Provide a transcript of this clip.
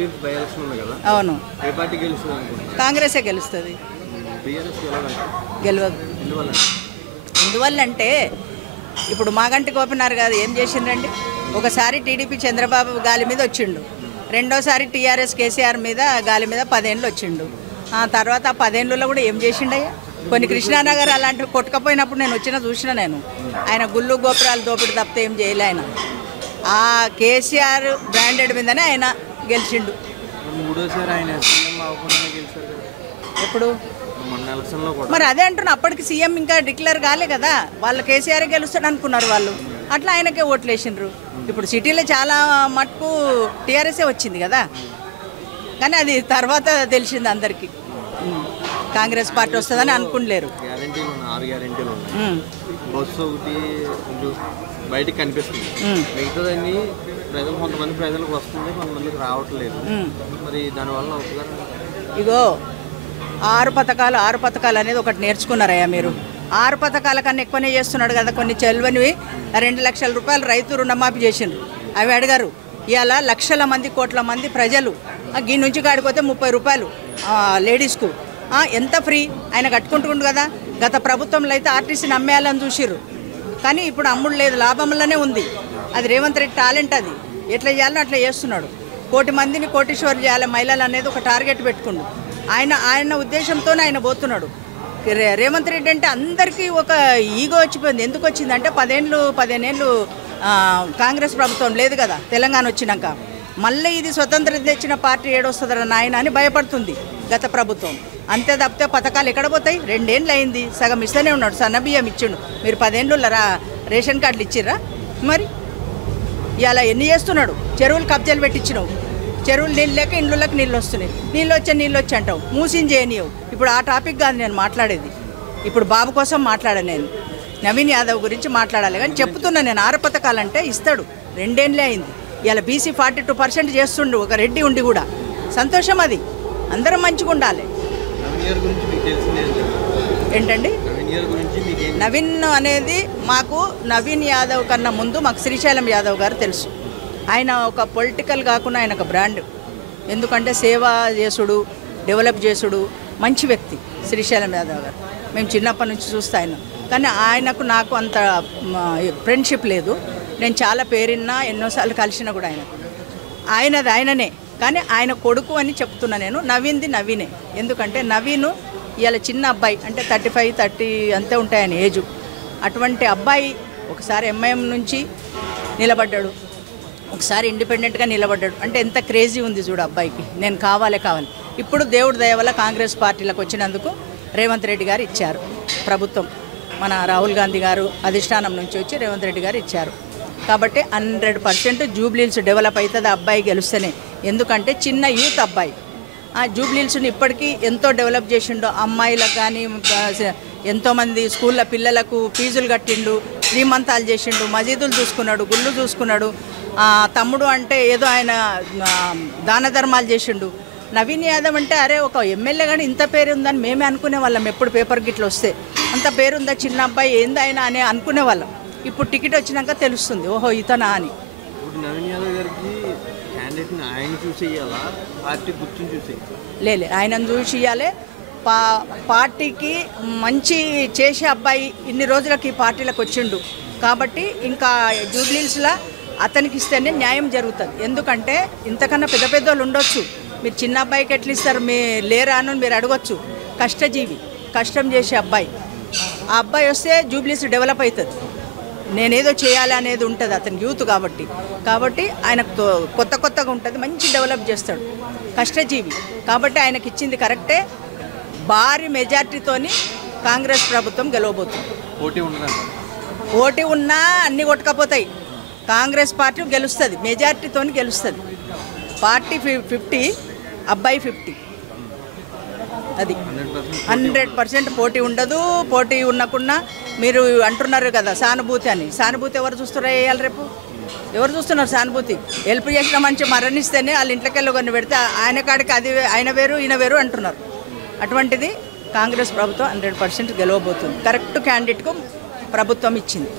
Jubilee Hills by election ఉంది కదా, అవును, ఏ పార్టీ గెలుస్తుంది అనుకుంటున్నారు? కాంగ్రెసే గెలుస్తుంది. టీఆర్ఎస్ గెలవదు. ఎందువల్లంటే ఇప్పుడు మాగంటి గోపినాథ్ గారు ఏం చేసిండ్రండి? ఒకసారి టీడీపీ చంద్రబాబు గాలి మీద వచ్చిండు, రెండోసారి టీఆర్ఎస్ కేసీఆర్ మీద గాలి మీద 10 ఏళ్ళు వచ్చిండు. ఆ తర్వాత 10 ఏళ్ళలో కూడా ఏం చేసిండయ్యా? కొన్ని కృష్ణానగర్ అలాంటివి కొట్టుకపోయినప్పుడు నేను చూసిన నేను ఆయన గుళ్ళు గోపురాలు దోపిడి తప్పితే ఏం చేయలే. ఆయన ఆ కేసీఆర్ బ్రాండెడ్ మీదనే ఆయన గెలిచిండు. మూడోసారి ఆయన ఎప్పుడు? మరి అదే అంటున్నా, అప్పటికి సీఎం ఇంకా డిక్లేర్ కాలే కదా, వాళ్ళు కేసీఆర్ గెలుస్తాడు అనుకున్నారు వాళ్ళు, అట్లా ఆయనకే ఓట్లు వేసిండ్రు. ఇప్పుడు సిటీలో చాలా మటుకు టీఆర్ఎస్ఏ వచ్చింది కదా, కానీ అది తర్వాత తెలిసింది అందరికీ. కాంగ్రెస్ పార్టీ వస్తుందని అనుకోలేరు. బస్సు ఒకటి బయటికి కనిపిస్తుంది, మిగతాదన్నీ కొంతమంది ప్రజలకు వస్తుంది, కొంతమందికి రావట్లేదు. మరి దానివల్ల ఇగో 6 పథకాలు అనేది ఒకటి నేర్చుకున్నారయ్యా మీరు. 6 పథకాల కన్నా ఎక్కువనే చేస్తున్నాడు కదా. కొన్ని చెల్వనివి 2 లక్షల రూపాయలు రైతు రుణమాఫీ చేసిండ్రు, అవి అడిగారు. ఇవాళ లక్షల మంది కోట్ల మంది ప్రజలు గీ నుంచి కాడిపోతే 30 రూపాయలు లేడీస్కు ఎంత ఫ్రీ ఆయన కట్టుకుంటుండు కదా. గత ప్రభుత్వంలో అయితే ఆర్టీసీని అమ్మేయాలని చూసిర్రు, కానీ ఇప్పుడు అమ్ముడు లేదు, లాభంలోనే ఉంది. అది రేవంత్ రెడ్డి టాలెంట్, అది ఎట్లా చేయాలో అట్లా చేస్తున్నాడు. 1 కోటి మందిని కోటీశ్వరులు చేయాలి మహిళలు అనేది ఒక టార్గెట్ పెట్టుకుండు. ఆయన ఉద్దేశంతోనే ఆయన పోతున్నాడు. రేవంత్ రెడ్డి అంటే అందరికీ ఒక ఈగో వచ్చిపోయింది. ఎందుకు వచ్చిందంటే 15 ఏళ్ళు కాంగ్రెస్ ప్రభుత్వం లేదు కదా తెలంగాణ వచ్చినాక. మళ్ళీ ఇది స్వతంత్రం తెచ్చిన పార్టీ ఏడొస్తుందరా నాయన అని భయపడుతుంది గత ప్రభుత్వం. అంతే తప్పితే పథకాలు ఎక్కడ పోతాయి? 2 ఏళ్ళు అయింది, సగం ఇస్తూనే ఉన్నాడు. సన్నబియ్యం ఇచ్చిండు, మీరు 10 ఏళ్ళు రేషన్ కార్డులు ఇచ్చిర్రా? మరి ఇలా ఎన్ని చేస్తున్నాడు? చెరువులు కబ్జాలు పెట్టించినావు, చెరువులు నీళ్ళు లేక ఇండ్లకి నీళ్ళు వస్తున్నాయి, నీళ్ళు వచ్చి అంటావు, మూసింగ్ చేయనియవు. ఇప్పుడు ఆ టాపిక్ కాదు నేను మాట్లాడేది, ఇప్పుడు బాబు కోసం మాట్లాడాను నేను. నవీన్ యాదవ్ గురించి మాట్లాడాలి కానీ చెప్తున్నా నేను. 6 పథకాలంటే ఇస్తాడు, 2 ఏళ్ళే అయింది. ఇలా బీసీ 42% చేస్తుండు ఒక రెడ్డి ఉండి కూడా. సంతోషం, అది అందరం మంచిగా ఉండాలి. ఏంటండి నవీన్ అనేది? మాకు నవీన్ యాదవ్ కన్నా ముందు మాకు శ్రీశైలం యాదవ్ గారు తెలుసు. ఆయన ఒక పొలిటికల్ కాకుండా ఆయన ఒక బ్రాండ్. ఎందుకంటే సేవ చేసుడు, డెవలప్ చేసుడు, మంచి వ్యక్తి శ్రీశైలం యాదవ్ గారు. మేము చిన్నప్పటి నుంచి చూస్తే ఆయన, కానీ ఆయనకు నాకు అంత ఫ్రెండ్షిప్ లేదు. నేను చాలా పేరున్నా, ఎన్నోసార్లు కలిసినా కూడా ఆయనది ఆయననే, కానీ ఆయన కొడుకు అని చెప్తున్నా నేను. నవీనే. ఎందుకంటే నవీను ఇవాళ చిన్న అబ్బాయి, అంటే 35, 30 అంతే ఉంటాయని ఏజు. అటువంటి అబ్బాయి ఒకసారి ఎంఐఎం నుంచి నిలబడ్డాడు, ఒకసారి ఇండిపెండెంట్గా నిలబడ్డాడు. అంటే ఎంత క్రేజీ ఉంది చూడు అబ్బాయికి. నేను కావాలి. ఇప్పుడు దేవుడి దయ వల్ల కాంగ్రెస్ పార్టీలకు వచ్చినందుకు రేవంత్ రెడ్డి గారు ఇచ్చారు ప్రభుత్వం. మన రాహుల్ గాంధీ గారు అధిష్టానం నుంచి వచ్చి రేవంత్ రెడ్డి గారు ఇచ్చారు. కాబట్టి 100% జూబ్లీహిల్స్ డెవలప్ అవుతుంది అబ్బాయి గెలుస్తేనే. ఎందుకంటే చిన్న యూత్ అబ్బాయి. ఆ జూబ్లీహిల్స్ని ఇప్పటికీ ఎంతో డెవలప్ చేసిండు. అమ్మాయిలకు కానీ ఎంతోమంది స్కూళ్ళ పిల్లలకు ఫీజులు కట్టిండు, శ్రీమంతాలు చేసిండు, మసీదులు చూసుకున్నాడు, గుళ్ళు చూసుకున్నాడు. తమ్ముడు అంటే ఏదో ఆయన దాన ధర్మాలు చేసిండు. నవీన్ యాదవ్ అంటే అరే ఒక ఎమ్మెల్యే కానీ ఇంత పేరు ఉందని మేమే అనుకునే వాళ్ళం. ఎప్పుడు పేపర్ గిట్లు వస్తే అంత పేరుందా చిన్న అబ్బాయి ఏంది ఆయన అని అనుకునే వాళ్ళం. ఇప్పుడు టికెట్ వచ్చినాక తెలుస్తుంది, ఓహో ఇతనా అని. నవీన్ యాదవ్ గారికి ఆయన చూసేయాలా, పార్టీ గుర్తుని చూసి? లేదు, ఆయనను చూసి ఇవ్వాలి. పార్టీకి మంచి చేసే అబ్బాయి ఇన్ని రోజులకి ఈ పార్టీలకు వచ్చిండు కాబట్టి ఇంకా జూబ్లీహిల్స్లో అతనికి ఇస్తేనే న్యాయం జరుగుతుంది. ఎందుకంటే ఇంతకన్నా పెద్ద వాళ్ళు ఉండొచ్చు, మీరు చిన్న అబ్బాయికి ఎట్లా ఇస్తారు మీ లేరా అని మీరు అడగొచ్చు. కష్టజీవి, కష్టం చేసే అబ్బాయి. ఆ అబ్బాయి వస్తే జూబ్లీహిల్స్ డెవలప్ అవుతుంది. నేనేదో చేయాలి అనేది ఉంటుంది అతని యూత్ కాబట్టి ఆయనకు కొత్తగా ఉంటుంది, మంచి డెవలప్ చేస్తాడు. కష్టజీవి కాబట్టి ఆయనకి ఇచ్చింది కరెక్టే. భారీ మెజార్టీతోని కాంగ్రెస్ ప్రభుత్వం గెలవబోతుంది. పోటీ ఉన్నా అన్నీ కొట్టుకపోతాయి. కాంగ్రెస్ పార్టీ గెలుస్తుంది, మెజార్టీతో గెలుస్తుంది. పార్టీ 50, అబ్బాయి 50. అది 100% పోటీ ఉండదు. పోటీ ఉన్నకున్నా మీరు అంటున్నారు కదా సానుభూతి అని. సానుభూతి ఎవరు చూస్తున్నారో వేయాలి రేపు? ఎవరు చూస్తున్నారు సానుభూతి? హెల్ప్ చేసిన మంచి మరణిస్తేనే వాళ్ళ ఇంట్లోకి వెళ్ళి కొన్ని పెడితే ఆయన కాడికి అది ఆయన వేరు ఈయన వేరు అంటున్నారు. అటువంటిది కాంగ్రెస్ ప్రభుత్వం 100% గెలవబోతుంది. కరెక్ట్ క్యాండిడేట్కు ప్రభుత్వం ఇచ్చింది.